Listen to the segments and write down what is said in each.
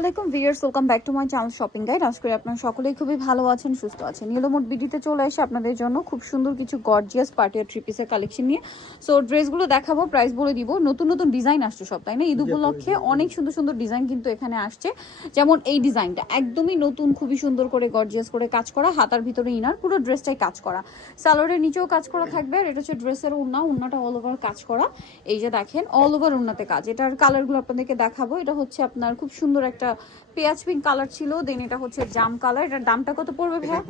আলাইকুম viewers welcome back to my channel shopping guide. আজ করি আপনারা সকলেই খুবই ভালো আছেন সুস্থ আছেন। নীলমোট বিডিতে চলে এসে আপনাদের জন্য খুব সুন্দর কিছু গর্জিয়াস পার্টি আর থ্রি পিসের কালেকশন নিয়ে। সো ড্রেসগুলো দেখাবো প্রাইস বলে দিব। নতুন নতুন ডিজাইন আসছে সব তাই না? ঈদ উপলক্ষে অনেক সুন্দর সুন্দর ডিজাইন কিন্তু এখানে আসছে। যেমন এই ডিজাইনটা একদমই নতুন খুবই সুন্দর করে গর্জিয়াস করে কাজ করা হাতার ভিতরে ইনার পুরো ড্রেসটাই কাজ করা। সালোয়ারের নিচেও কাজ করা থাকবে আর এটা হচ্ছে ড্রেসের উন্না উন্নাটা অল ওভার কাজ করা। এই যে দেখেন অল ওভার উন্নাতে কাজ। এটার কালারগুলো আপনাদেরকে দেখাবো। এটা হচ্ছে আপনার খুব সুন্দর একটা পেঁয়াজ পিঙ্ক কালার ছিল দেন এটা হচ্ছে জাম কালার এটার দামটা কত পড়বে ভাই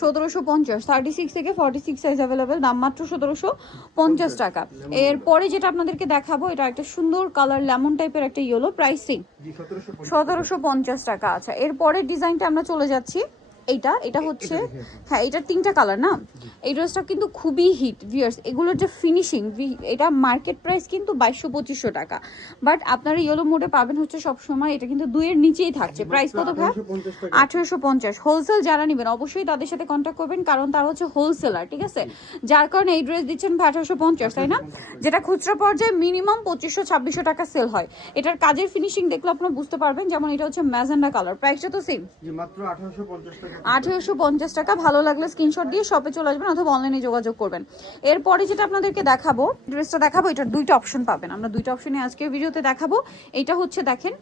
সতেরোশো পঞ্চাশ থার্টি সিক্স থেকে ফর্টি সিক্স সাইজ অ্যাভেলেবেল দাম মাত্র সতেরোশো পঞ্চাশ টাকা। এরপরে যেটা আপনাদেরকে দেখাবো এটা একটা সুন্দর কালার লেমন টাইপের একটা ইয়েলো প্রাইসিং সতেরোশো সতেরোশো পঞ্চাশ টাকা আচ্ছা। এরপরের ডিজাইনটা আমরা চলে যাচ্ছি। এইটা এটা হচ্ছে হ্যাঁ এটা তিনটা কালার না? এই ড্রেসটা কিন্তু খুবই হিট ভিয়ার্স এগুলোর যে ফিনিশিং এটা মার্কেট প্রাইস কিন্তু বাইশশো পঁচিশশো টাকা। বাট আপনারা ইয়েলো মোডে পাবেন হচ্ছে সব সময় এটা কিন্তু দুইয়ের নিচেই থাকছে। প্রাইস কত ভাই? আঠেরোশো পঞ্চাশ হোলসেল যারা নেবেন অবশ্যই তাদের সাথে কন্ট্যাক্ট করবেন কারণ তারা হচ্ছে হোলসেলার ঠিক আছে? যার কারণে এই ড্রেস দিচ্ছেন ভাই আঠারোশো পঞ্চাশ তাই না? যেটা খুচরা পর্যায়ে মিনিমাম পঁচিশশো ছাব্বিশশো টাকা সেল হয়। এটার কাজের ফিনিশিং দেখলে আপনারা বুঝতে পারবেন যেমন এটা হচ্ছে ম্যাজেন্ডা কালার প্রাইসটা তো সেম মাত্র আঠারোশো পঞ্চাশ টাকা। আঠেরোশো পঞ্চাশ টাকা। ভালো লাগলে স্ক্রিনশট দিয়ে শপে চলে আসবেন অথবা অনলাইনে যোগাযোগ করবেন। এরপরে যেটা আপনাদেরকে দেখাবো ড্রেসটা দেখাবো এটার দুইটা অপশন পাবেন। আমরা দুইটা অপশনে আজকের ভিডিওতে দেখাবো। এটা হচ্ছে দেখেন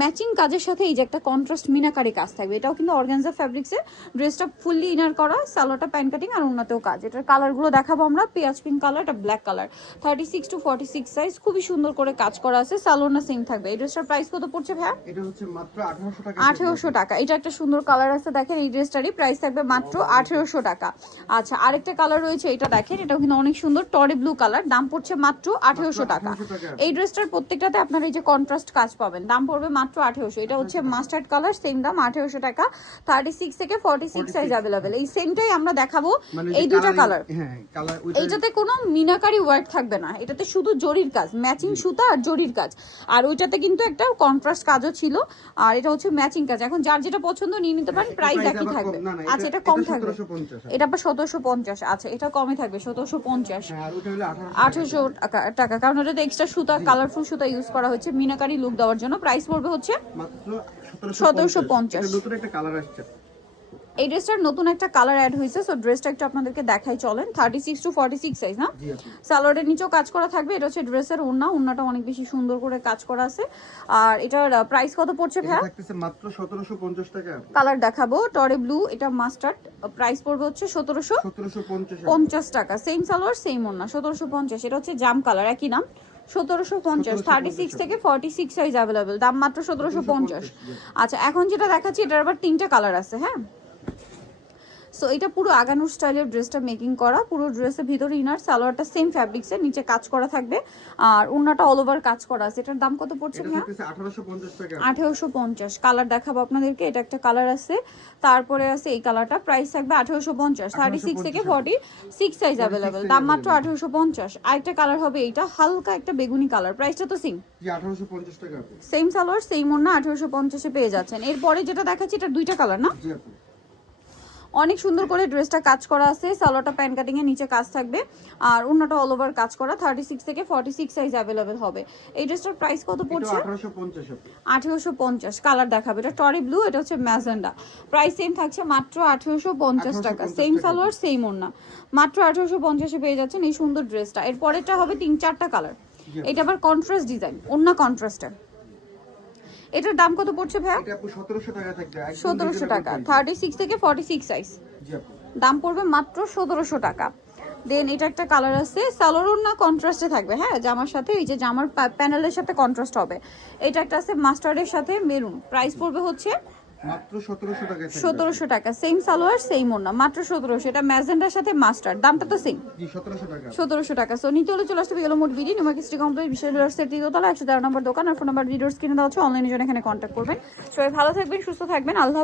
ম্যাচিং কাজের সাথে এই যে একটা কন্ট্রাস্ট মিনাকারি কাজ থাকবে। এটাও কিন্তু অর্গানজা ফ্যাব্রিক্সের ড্রেসটা ফুললি ইনার করা সালোয়ারটা প্যান্ট কাটিং আর অন্যতেও কাজ। এটার কালারগুলো দেখাবো আমরা পেঁয়াজ পিঙ্ক কালার এটা black colour thirty six to forty six size খুবই সুন্দর করে কাজ করা আছে সালোয়ারটা সেম থাকবে। এই ড্রেসটার প্রাইস কত পড়ছে ভাইয়া? এটা হচ্ছে মাত্র আঠারোশো টাকা। আঠেরোশো টাকা। এটা একটা সুন্দর কালার আছে দেখেন। এই ড্রেসটারই প্রাইস থাকবে মাত্র আঠেরোশো টাকা। আচ্ছা আরেকটা কালার রয়েছে এটা দেখেন এটাও কিন্তু অনেক সুন্দর টরে ব্লু কালার দাম পড়ছে মাত্র আঠেরোশো টাকা। 1800 টাকা। এই ড্রেসটার প্রত্যেকটাতে আপনার এই যে কন্ট্রাস্ট কাজ পাবেন দাম পড়বে মাত্র আঠেরোশো। এটা হচ্ছে মাস্টার্ড কালার সেম দাম আঠেরোশো টাকা। থার্টি সিক্স থেকে ফর্টি সিক্স সাইজ অ্যাভেলেবেল এই সেমটাই আমরা দেখাবো মানে এই দুটা কালার হ্যাঁ কালার এইটাতে কোনো মিনাকারি ওয়ার্ক থাকবে না। এটাতে শুধু জরির কাজ ম্যাচিং সুতা আর জরির কাজ। আর ওইটাতে কিন্তু একটা কন্ট্রাস্ট কাজও ছিল। আর এটা হচ্ছে ম্যাচিং কাজ। এখন যার যেটা পছন্দ নিয়ে নিতে পারেন প্রাইস একই থাকবে? আচ্ছা এটা কম থাকবে। এটা আবার সতেরোশো পঞ্চাশ। আচ্ছা এটা কমে থাকবে সতেরোশো পঞ্চাশ। হ্যাঁ আঠেরোশো টাকা- কারণ ওটাতে এক্সট্রা সুতা কালারফুল সুতা ইউজ করা হচ্ছে মিনাকারি লুক দেওয়ার জন্য। প্রাইস পড়বে হচ্ছে সতেরোশো পঞ্চাশ। একটা কালার আসছে। এই ড্রেসটার নতুন একটা কালার অ্যাড হয়েছে সো ড্রেসটা একটু আপনাদেরকে দেখাই চলেন। Thirty six to forty six size না সালোয়ারের নিচেও কাজ করা থাকবে এটা হচ্ছে ড্রেসের ওড়না ওড়নাটা অনেক বেশি সুন্দর করে কাজ করা আছে। আর এটার প্রাইস কত পড়ছে ভাইয়া? মাত্র সতেরোশো পঞ্চাশ টাকা। কালার দেখাবো টরে ব্লু এটা মাস্টার্ড প্রাইস পড়বে হচ্ছে সতেরোশো পঞ্চাশ টাকা। সেম সালোয়ার সেম ওড়না সতেরোশো পঞ্চাশ এটা হচ্ছে জাম কালার একই নাম। সতেরোশো পঞ্চাশ থার্টি সিক্স থেকে ফর্টি সিক্স সাইজ অ্যাভেলেবেল দাম মাত্র সতেরোশো পঞ্চাশ। আচ্ছা এখন যেটা দেখাচ্ছি এটার আবার তিনটা কালার আছে হ্যাঁ? সো এটা পুরো আগানোর স্টাইলের ড্রেসটা মেকিং করা। পুরো ড্রেসের ভিতরে ইনার সালোয়ারটা সেম ফ্যাব্রিক্সের নিচে কাজ করা থাকবে। আর ওড়নাটা অল ওভার কাজ করা আছে। এটার দাম কত পড়ছে আঠারোশো পঞ্চাশ কালার দেখাবো আপনাদেরকে। এটা একটা কালার আছে। তারপরে আছে এই কালারটা প্রাইস থাকবে আঠেরোশো পঞ্চাশ। থার্টি সিক্স থেকে ফর্টি সিক্স সাইজ অ্যাভেলেবেল দাম মাত্র আঠেরোশো পঞ্চাশ। আরেকটা কালার হবে এইটা। হালকা একটা বেগুনি কালার প্রাইসটা তো সেম সেম সালোয়ার সেম ওড়না আঠেরোশো পঞ্চাশে পেয়ে যাচ্ছেন। এরপরে যেটা দেখাচ্ছি এটা দুইটা কালার না? অনেক সুন্দর করে ড্রেসটা কাজ করা আছে সালোয়ারটা প্যান্ট কাটিং এর নিচে কাজ থাকবে আর অন্যটা অল ওভার কাজ করা থার্টি সিক্স থেকে ফর্টি সিক্স সাইজ অ্যাভেলেবেল হবে। এই ড্রেসটার প্রাইস কত পড়ছে? আঠারোশো পঞ্চাশ কালার দেখাবে। এটা টরি ব্লু এটা হচ্ছে ম্যাজেন্ডা প্রাইস সেম থাকছে মাত্র আঠেরোশো পঞ্চাশ টাকা। সেম সালোয়ার সেম ওড়না। মাত্র আঠেরোশো পঞ্চাশে পেয়ে যাচ্ছেন এই সুন্দর ড্রেসটা। এর পরেরটা হবে তিন চারটা কালার এটা আবার কন্ট্রাস্ট ডিজাইন ওড়না কন্ট্রাস্টের এটার দাম কত পড়ছে ভাইয়া? সতেরোশো টাকা। থার্টি সিক্স থেকে ফর্টি সিক্স সাইজ জি আপু। দাম পড়বে মাত্র সতেরোশো টাকা। দেন এটা একটা কালার আছে সালোরুন না কন্ট্রাস্টে থাকবে হ্যাঁ? জামার সাথে এই যে জামার প্যানেলের সাথে কন্ট্রাস্ট হবে। এটা একটা আছে মাস্টার্ডের সাথে মেরুন প্রাইস পড়বে হচ্ছে সতেরোশো টাকা সেম সালোয়ার সেম ওনা মাত্র সতেরোশো। এটা ম্যাজেন্ডার সাথে মাস্টার দামটা তো সেম সতেরোশো টাকা। সো নিতে হলে চলে আসতে মোট বিডি কিস্টি কমপ্লিট বিশেষ একশো তেরো নম্বর দোকান। আর ফোন নাম্বার ভিডিওর স্ক্রিনে দেওয়া হচ্ছে অনলাইনে জন্য এখানে কন্ট্যাক্ট করবেন। সবাই ভালো থাকবেন সুস্থ থাকবেন। আল্লাহ